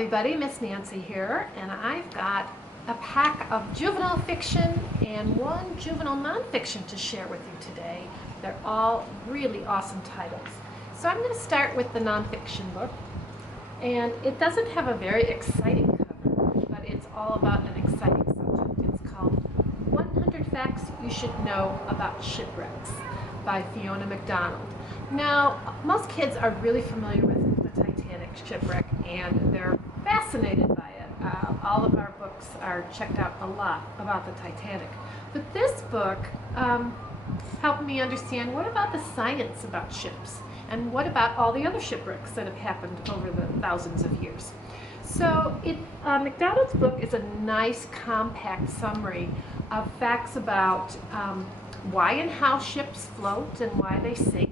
everybody, Miss Nancy here, and I've got a pack of juvenile fiction and one juvenile nonfiction to share with you today. They're all really awesome titles. So I'm going to start with the nonfiction book, and it doesn't have a very exciting cover, but it's all about an exciting subject. It's called 100 Facts You Should Know About Shipwrecks by Fiona McDonald. Now, most kids are really familiar with the Titanic shipwreck, and they're fascinated by it. All of our books are checked out a lot about the Titanic. But this book helped me understand, what about the science about ships? And what about all the other shipwrecks that have happened over the thousands of years? So McDonald's book is a nice, compact summary of facts about why and how ships float and why they sink,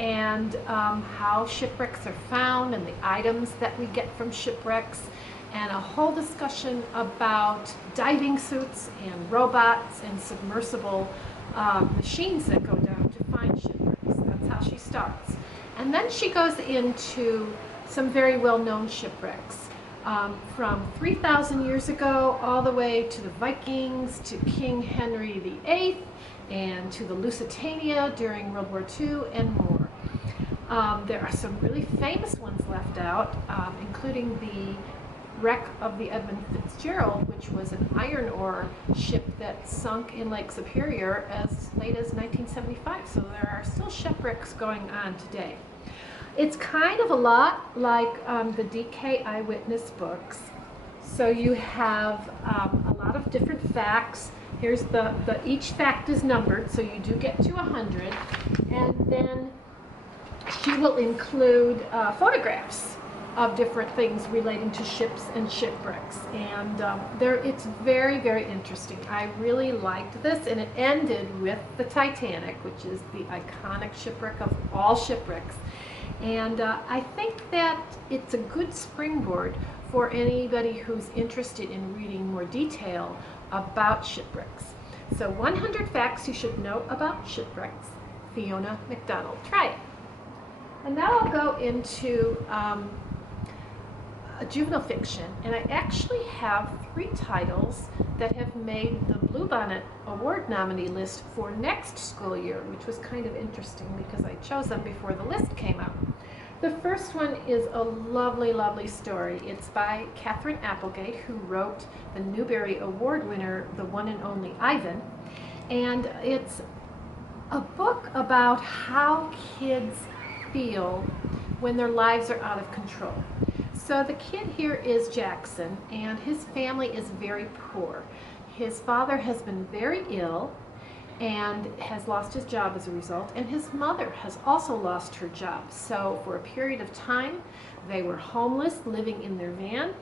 and how shipwrecks are found and the items that we get from shipwrecks, and a whole discussion about diving suits and robots and submersible machines that go down to find shipwrecks. That's how she starts. And then she goes into some very well-known shipwrecks from 3,000 years ago all the way to the Vikings, to King Henry VIII, and to the Lusitania during World War II, and more. There are some really famous ones left out, including the wreck of the Edmund Fitzgerald, which was an iron ore ship that sunk in Lake Superior as late as 1975. So there are still shipwrecks going on today. It's kind of a lot like the DK Eyewitness books. So you have a lot of different facts. Here's each fact is numbered, so you do get to 100, and then she will include photographs of different things relating to ships and shipwrecks, and it's very, very interesting. I really liked this, and it ended with the Titanic, which is the iconic shipwreck of all shipwrecks, and I think that it's a good springboard for anybody who's interested in reading more detail about shipwrecks. So 100 Facts You Should Know About Shipwrecks, Fiona McDonald. Try it. And now I'll go into a juvenile fiction, and I actually have 3 titles that have made the Bluebonnet Award nominee list for next school year, which was kind of interesting because I chose them before the list came out. The first one is a lovely, lovely story. It's by Catherine Applegate, who wrote the Newbery Award winner, The One and Only Ivan, and it's a book about how kids feel when their lives are out of control. So the kid here is Jackson, and his family is very poor. His father has been very ill and has lost his job as a result, and his mother has also lost her job. So for a period of time, they were homeless, living in their van,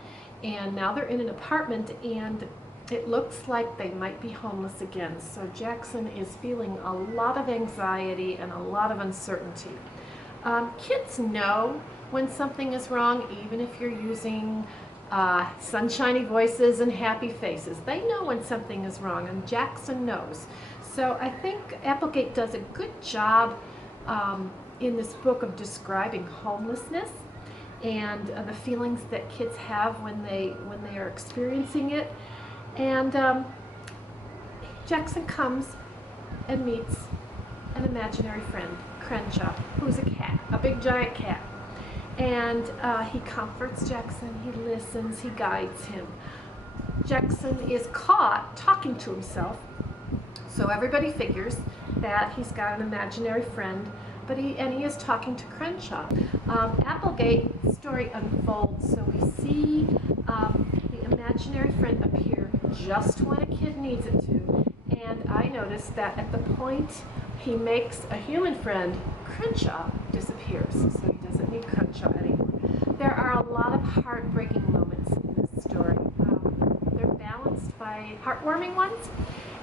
and now they're in an apartment, and it looks like they might be homeless again. So Jackson is feeling a lot of anxiety and a lot of uncertainty. Kids know when something is wrong, even if you're using sunshiny voices and happy faces. They know when something is wrong, and Jackson knows. So I think Applegate does a good job in this book of describing homelessness and the feelings that kids have when they are experiencing it. And Jackson comes and meets an imaginary friend, Crenshaw, who's a cat, a big giant cat. And he comforts Jackson, he listens, he guides him. Jackson is caught talking to himself, so everybody figures that he's got an imaginary friend, but he is talking to Crenshaw. Applegate's story unfolds, so we see the imaginary friend appear just when a kid needs it to, and I noticed that at the point he makes a human friend, Crenshaw disappears, so he doesn't need Crenshaw anymore. There are a lot of heartbreaking moments in this story. They're balanced by heartwarming ones,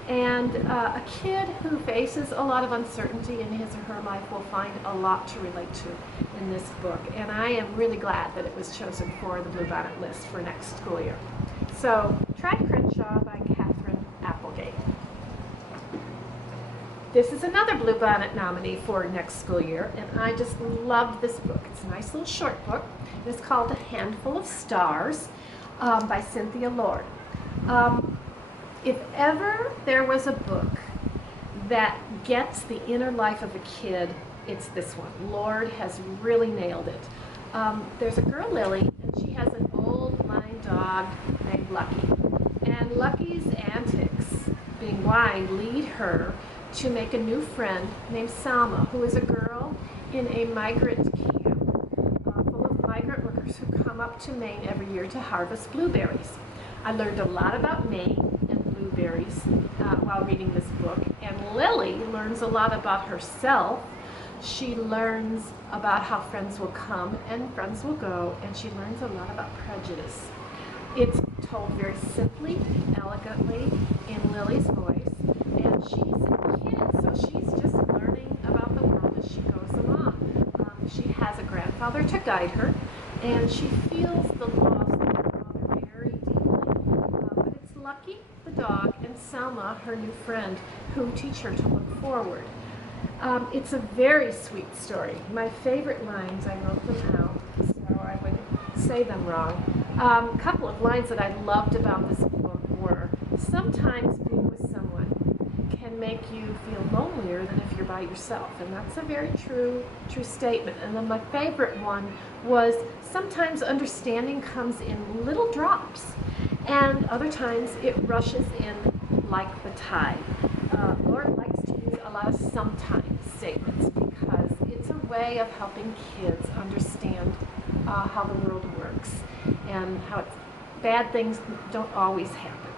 and a kid who faces a lot of uncertainty in his or her life will find a lot to relate to in this book, and I am really glad that it was chosen for the Bluebonnet list for next school year. So try Crenshaw by Catherine Applegate. This is another Bluebonnet nominee for next school year, and I just loved this book. It's a nice little short book. It's called A Handful of Stars by Cynthia Lord. If ever there was a book that gets the inner life of a kid, it's this one. Lord has really nailed it. There's a girl, Lily, and she has an old blind dog named Lucky. And Lucky's antics, being blind, lead her to make a new friend named Salma, who is a girl in a migrant camp full of migrant workers who come up to Maine every year to harvest blueberries. I learned a lot about Maine and blueberries while reading this book, and Lily learns a lot about herself. She learns about how friends will come and friends will go, and she learns a lot about prejudice. It's told very simply, elegantly, in Lily's voice, and she's a kid, so she's just learning about the world as she goes along. She has a grandfather to guide her, and she feels the loss of her father very deeply. But it's Lucky, the dog, and Selma, her new friend, who teach her to look forward. It's a very sweet story. My favorite lines, I wrote them out, so I wouldn't say them wrong. A couple of lines that I loved about this book were, sometimes being with someone can make you feel lonelier than if you're by yourself. And that's a very true statement. And then my favorite one was, sometimes understanding comes in little drops, and other times it rushes in like the tide. Lord likes to use a lot of sometimes statements because it's a way of helping kids understand how the world works and how bad things don't always happen.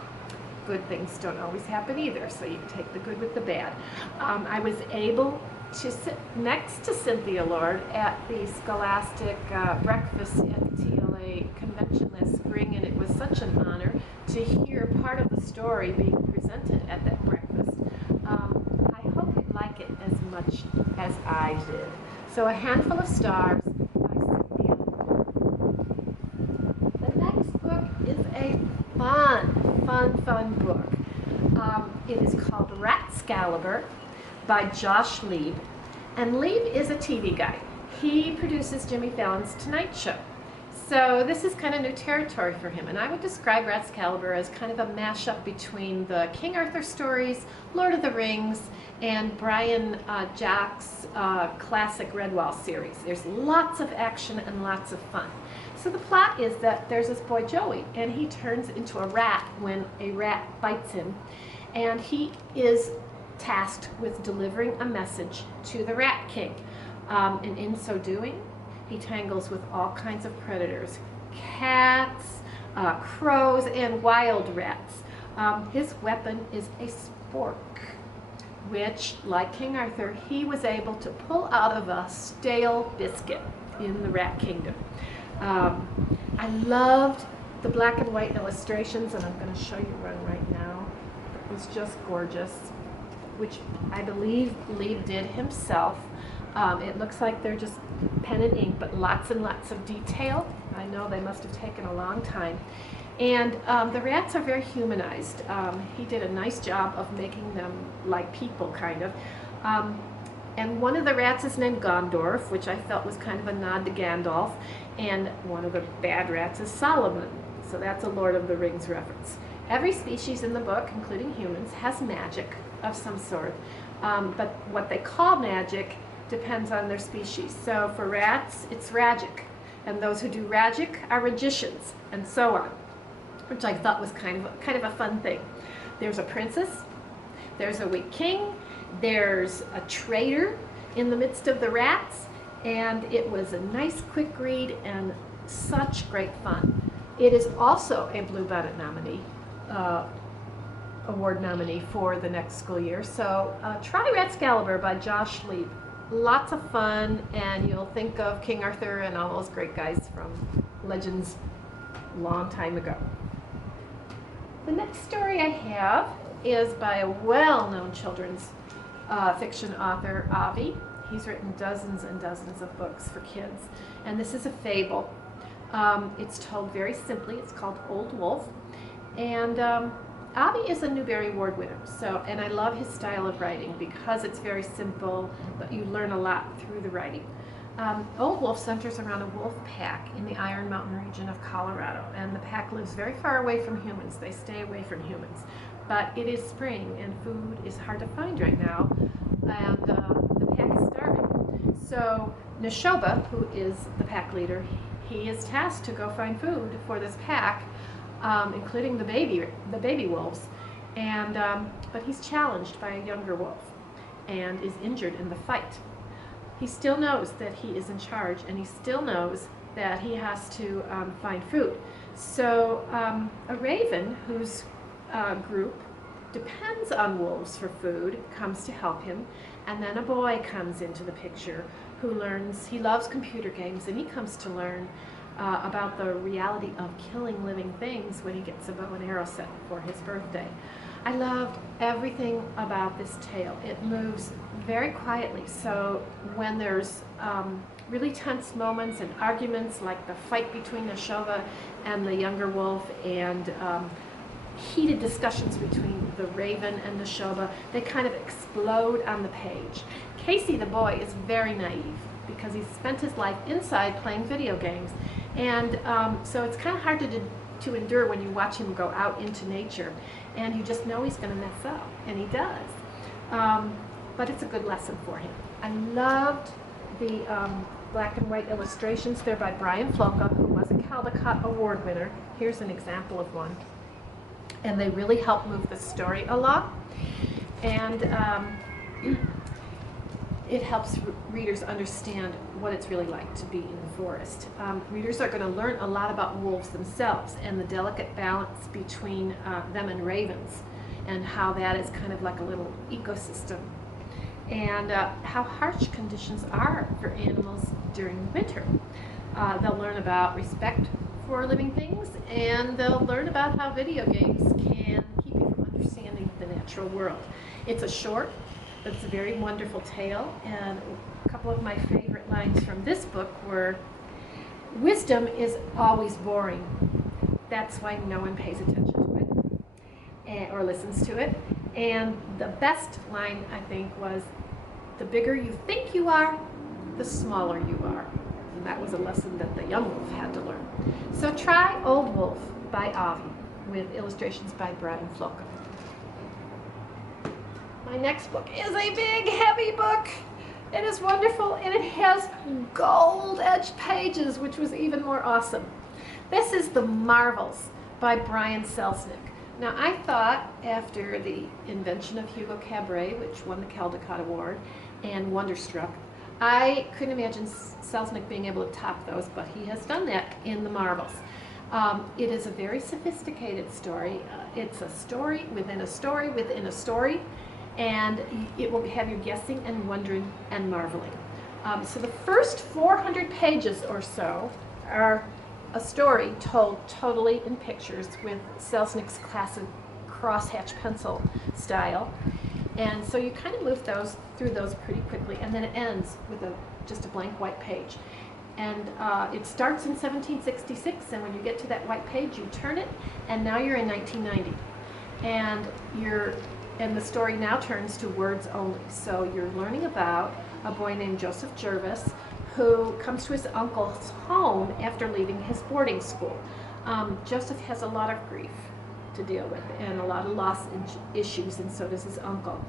Good things don't always happen either, so you take the good with the bad. I was able to sit next to Cynthia Lord at the Scholastic breakfast at the TLA convention last spring, and it was such an honor to hear part of the story being presented at that breakfast. I hope you like it as much as I did. So, A Handful of Stars by Cynthia. The next book is a fun book. It is called Ratscalibur by Josh Lieb. And Lieb is a TV guy. He produces Jimmy Fallon's Tonight Show. So this is kind of new territory for him. And I would describe Ratscalibur as kind of a mashup between the King Arthur stories, Lord of the Rings, and Brian Jack's classic Redwall series. There's lots of action and lots of fun. So the plot is that there's this boy Joey, and he turns into a rat when a rat bites him. And he is tasked with delivering a message to the Rat King. And in so doing, he tangles with all kinds of predators, cats, crows, and wild rats. His weapon is a spork, which, like King Arthur, he was able to pull out of a stale biscuit in the Rat Kingdom. I loved the black and white illustrations, and I'm going to show you one right now. It was just gorgeous, which I believe Lieb did himself. It looks like they're just pen and ink, but lots and lots of detail. I know they must have taken a long time. And the rats are very humanized. He did a nice job of making them like people, kind of. And one of the rats is named Gondorf, which I felt was kind of a nod to Gandalf. And one of the bad rats is Solomon. So that's a Lord of the Rings reference. Every species in the book, including humans, has magic of some sort. But what they call magic depends on their species. So for rats, it's ragic. And those who do ragic are magicians, and so on, which I thought was kind of a fun thing. There's a princess, there's a weak king, there's a traitor in the midst of the rats, and it was a nice quick read and such great fun. It is also a Bluebonnet nominee, award nominee for the next school year. So try Ratscalibur by Josh Lieb. Lots of fun, and you'll think of King Arthur and all those great guys from legends long time ago. The next story I have is by a well-known children's fiction author, Avi. He's written dozens and dozens of books for kids, and this is a fable. It's told very simply. It's called Old Wolf, and Avi is a Newbery Award winner, and I love his style of writing because it's very simple, but you learn a lot through the writing. Old Wolf centers around a wolf pack in the Iron Mountain region of Colorado, and the pack lives very far away from humans. They stay away from humans. But it is spring, and food is hard to find right now, and the pack is starving. So Neshoba, who is the pack leader, he is tasked to go find food for this pack, including the baby wolves, and but he's challenged by a younger wolf and is injured in the fight. He still knows that he is in charge, and he still knows that he has to find food. So a raven whose group depends on wolves for food comes to help him, and then a boy comes into the picture who learns, he loves computer games, and he comes to learn about the reality of killing living things when he gets a bow and arrow set for his birthday. I loved everything about this tale. It moves very quietly, so when there's really tense moments and arguments like the fight between Neshoba and the younger wolf, and heated discussions between the raven and Neshoba, they kind of explode on the page. Casey the boy is very naive because he's spent his life inside playing video games, and so it's kind of hard to endure when you watch him go out into nature, and you just know he's going to mess up, and he does. But it's a good lesson for him. I loved the black and white illustrations. They're by Brian Floca, who was a Caldecott Award winner. Here's an example of one. And they really help move the story along. And it helps readers understand what it's really like to be in the forest. Readers are going to learn a lot about wolves themselves and the delicate balance between them and ravens, and how that is kind of like a little ecosystem, and how harsh conditions are for animals during winter. They'll learn about respect for living things, and they'll learn about how video games can keep you from understanding the natural world. It's a short, but it's a very wonderful tale, and a couple of my favorite lines from this book were, "Wisdom is always boring. That's why no one pays attention to it or listens to it." And the best line, I think, was, "The bigger you think you are, the smaller you are." And that was a lesson that the young wolf had to learn. So try Old Wolf by Avi with illustrations by Brian Floca. My next book is a big, heavy book. It is wonderful, and it has gold-edged pages, which was even more awesome. This is The Marvels by Brian Selznick. Now, I thought after the invention of Hugo Cabret, which won the Caldecott Award, and Wonderstruck, I couldn't imagine Selznick being able to top those, but he has done that in The Marvels. It is a very sophisticated story. It's a story within a story within a story, and it will have you guessing and wondering and marveling. So the first 400 pages or so are a story told totally in pictures with Selznick's classic crosshatch pencil style. And so you kind of move through those pretty quickly, and then it ends with just a blank white page. And it starts in 1766, and when you get to that white page, you turn it, and now you're in 1990. And the story now turns to words only. So you're learning about a boy named Joseph Jervis who comes to his uncle's home after leaving his boarding school. Joseph has a lot of grief to deal with and a lot of loss issues, and so does his uncle.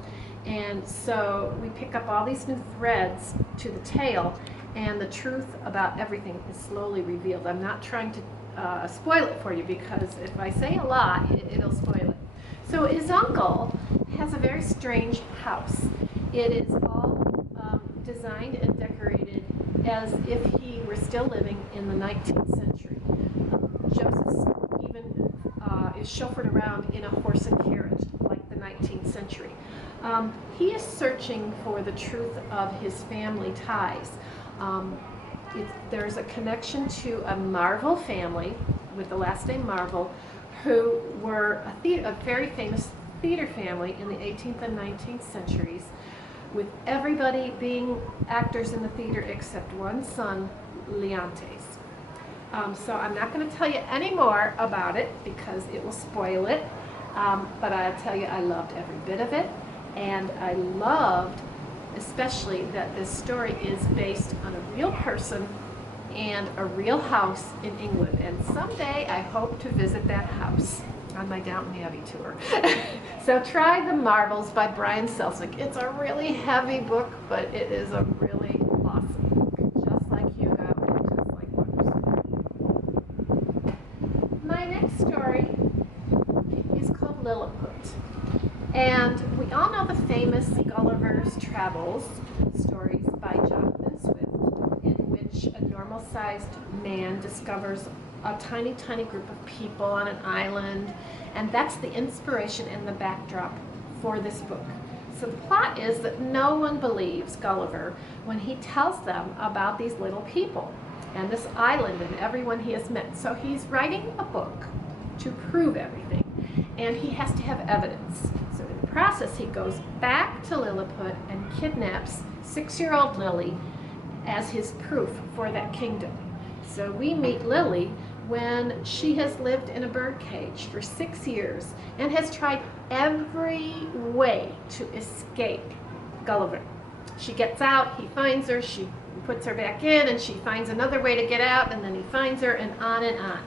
And so we pick up all these new threads to the tale, and the truth about everything is slowly revealed. I'm not trying to spoil it for you, because if I say a lot, it'll spoil it. So his uncle has a very strange house. It is all designed and decorated as if he were still living in the 19th century. Joseph even is chauffeured around in a horse and carriage like the 19th century. He is searching for the truth of his family ties. There's a connection to a Marvel family with the last name Marvel, who were a very famous theater family in the 18th and 19th centuries, with everybody being actors in the theater except one son, Leontes. So I'm not going to tell you any more about it because it will spoil it. But I'll tell you, I loved every bit of it, and I loved especially that this story is based on a real person and a real house in England. And someday I hope to visit that house on my Downton Abbey tour. So try The Marvels by Brian Selznick. It's a really heavy book, but it is a really awesome book, just like Hugo and just like Wonder's. My next story is called Lilliput. And we all know the famous Gulliver's Travels stories by Jonathan Swift, in which a normal-sized man discovers a tiny, tiny group of people on an island, and that's the inspiration and the backdrop for this book. So the plot is that no one believes Gulliver when he tells them about these little people and this island and everyone he has met. So he's writing a book to prove everything, and he has to have evidence. So in the process, he goes back to Lilliput and kidnaps 6-year-old Lily as his proof for that kingdom. So we meet Lily when she has lived in a bird cage for 6 years and has tried every way to escape Gulliver. She gets out, he finds her, she puts her back in, and she finds another way to get out, and then he finds her, and on and on.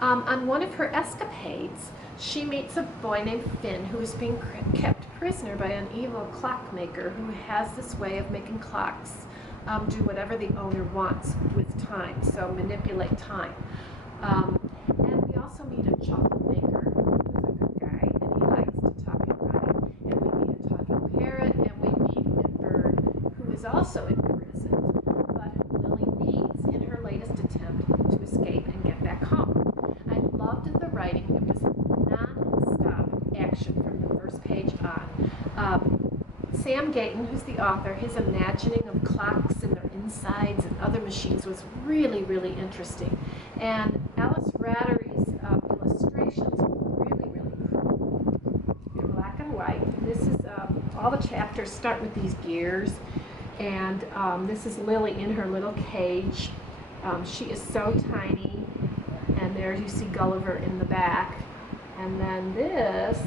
On one of her escapades, she meets a boy named Finn who is being kept prisoner by an evil clockmaker who has this way of making clocks do whatever the owner wants with time, so manipulate time. And we also meet a chocolate maker who's a good guy, and he likes to talk and write. And we meet a talking parrot, and we meet a bird who is also imprisoned, but Lily needs in her latest attempt to escape and get back home. I loved the writing. It was non-stop action from the first page on. Sam Gayton, who's the author, his imagining of clocks and their insides and other machines was really, really interesting. And Alice Rattery's illustrations were really, really cool. They're black and white. This is, all the chapters start with these gears. And this is Lily in her little cage. She is so tiny. And there you see Gulliver in the back. And then this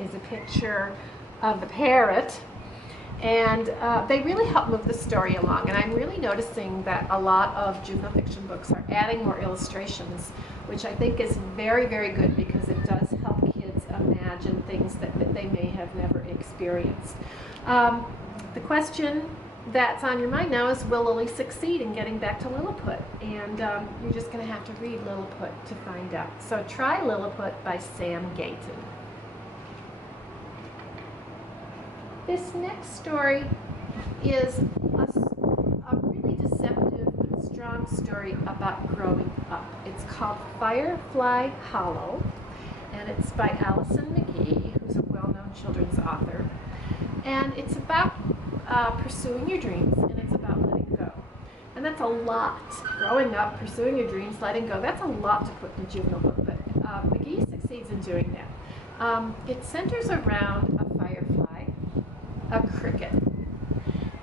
is a picture of the parrot, and they really help move the story along. And I'm really noticing that a lot of juvenile fiction books are adding more illustrations, which I think is very, very good because it does help kids imagine things that they may have never experienced. The question that's on your mind now is, will Lily succeed in getting back to Lilliput? And you're just going to have to read Lilliput to find out. So try Lilliput by Sam Gayton. This next story is a really deceptive but strong story about growing up. It's called Firefly Hollow, and it's by Allison McGee, who's a well-known children's author. And it's about pursuing your dreams, and it's about letting go. And that's a lot. Growing up, pursuing your dreams, letting go, that's a lot to put in a juvenile book, but McGee succeeds in doing that. It centers around a firefly, a cricket,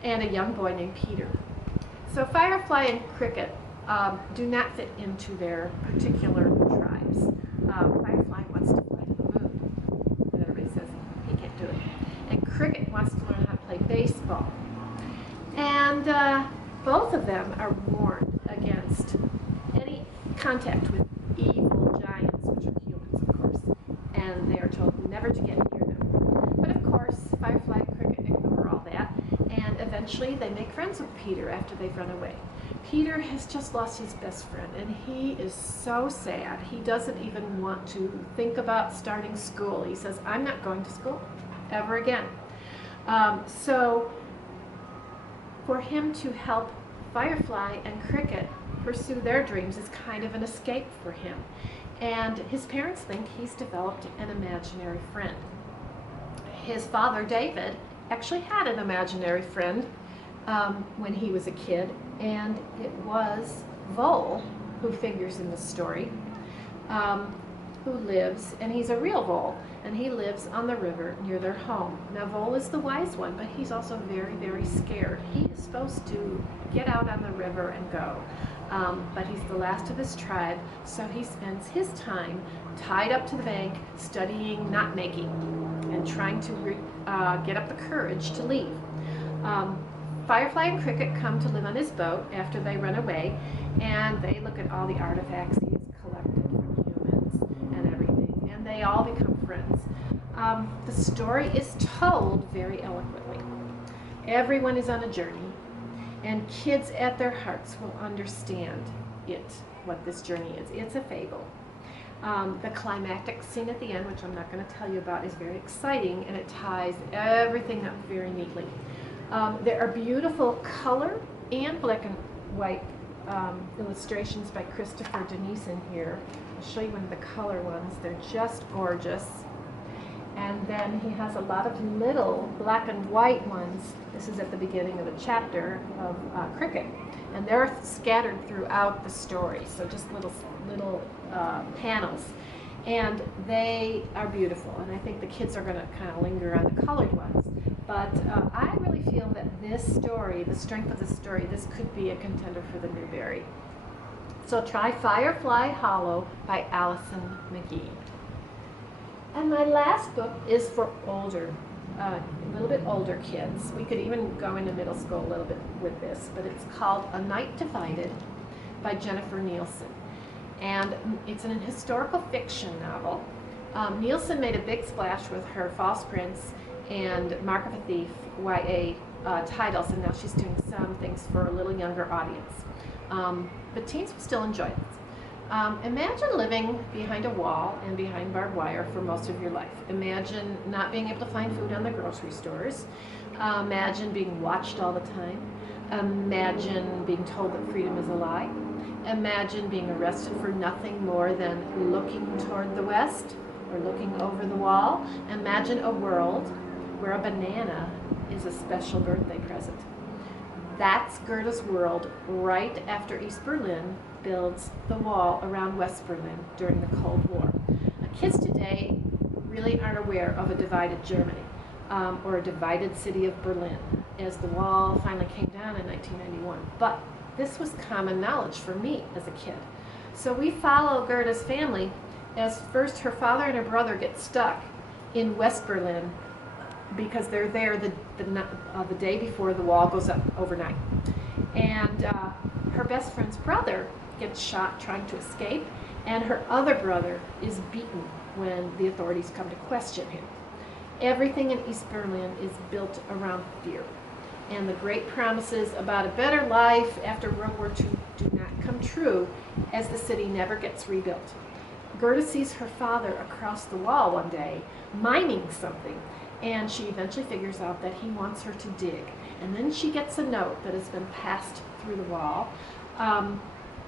and a young boy named Peter. So Firefly and Cricket do not fit into their particular tribes. Firefly wants to fly to the moon, and everybody says he can't do it. And Cricket wants to learn how to play baseball. And both of them are warned against any contact with evil giants, which are humans, of course, and they are told never to get near them. But of course, Firefly and Cricket ignore all that, and eventually they make friends with Peter after they've run away. Peter has just lost his best friend, and he is so sad. He doesn't even want to think about starting school. He says, I'm not going to school ever again. So for him to help Firefly and Cricket pursue their dreams is kind of an escape for him. And his parents think he's developed an imaginary friend. His father, David, actually had an imaginary friend when he was a kid, and it was Vole, who figures in the story, who lives, and he's a real vole, and he lives on the river near their home. Now, Vole is the wise one, but he's also very, very scared. He is supposed to get out on the river and go, but he's the last of his tribe, so he spends his time tied up to the bank studying knot making and trying to get up the courage to leave. Firefly and Cricket come to live on his boat after they run away, and they look at all the artifacts he has collected from humans and everything, and they all become friends. The story is told very eloquently. Everyone is on a journey, and kids at their hearts will understand what this journey is. It's a fable. The climactic scene at the end, which I'm not going to tell you about, is very exciting, and it ties everything up very neatly. There are beautiful color and black and white illustrations by Christopher Denison here. I'll show you one of the color ones. They're just gorgeous. And then he has a lot of little black and white ones. This is at the beginning of a chapter of Cricket. And they're scattered throughout the story, so just little panels. And they are beautiful, and I think the kids are going to kind of linger on the colored ones. But I really feel that this story, the strength of the story, this could be a contender for the Newbery. So try Firefly Hollow by Allison McGee. And my last book is for older, a little bit older kids. We could even go into middle school a little bit with this, but it's called A Night Divided by Jennifer Nielsen. And it's an historical fiction novel. Nielsen made a big splash with her False Prince and Mark of a Thief YA titles, and now she's doing some things for a little younger audience. But teens will still enjoy this. Imagine living behind a wall and behind barbed wire for most of your life. Imagine not being able to find food on the grocery stores. Imagine being watched all the time. Imagine being told that freedom is a lie. Imagine being arrested for nothing more than looking toward the west or looking over the wall. Imagine a world where a banana is a special birthday present. That's Goethe's world right after East Berlin builds the wall around West Berlin during the Cold War. Kids today really aren't aware of a divided Germany or a divided city of Berlin as the wall finally came down in 1991. But this was common knowledge for me as a kid. So we follow Goethe's family as first her father and her brother get stuck in West Berlin because they're there the day before the wall goes up overnight. And her best friend's brother gets shot trying to escape, and her other brother is beaten when the authorities come to question him. Everything in East Berlin is built around fear, and the great promises about a better life after World War II do not come true as the city never gets rebuilt. Goethe sees her father across the wall one day miming something, and she eventually figures out that he wants her to dig. And then she gets a note that has been passed through the wall,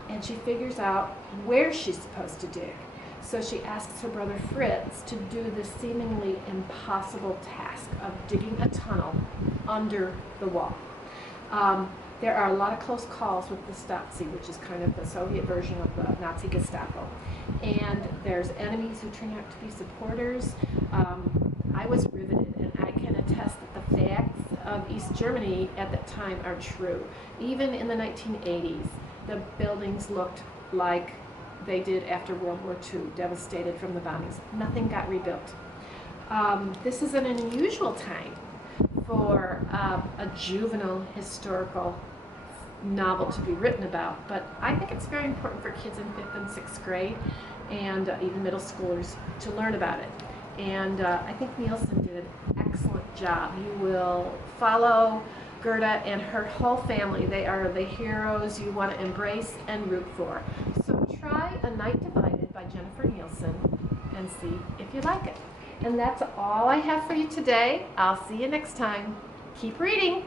and she figures out where she's supposed to dig. So she asks her brother Fritz to do the seemingly impossible task of digging a tunnel under the wall. There are a lot of close calls with the Stasi, which is kind of the Soviet version of the Nazi Gestapo. And there's enemies who turn out to be supporters. I was riveted, and I can attest that the facts of East Germany at that time are true. Even in the 1980s, the buildings looked like they did after World War II, devastated from the bombings. Nothing got rebuilt. This is an unusual time for a juvenile historical novel to be written about, but I think it's very important for kids in 5th and 6th grade and even middle schoolers to learn about it. And I think Nielsen did an excellent job. You will follow Goethe and her whole family. They are the heroes you want to embrace and root for. So try A Night Divided by Jennifer Nielsen and see if you like it. And that's all I have for you today. I'll see you next time. Keep reading.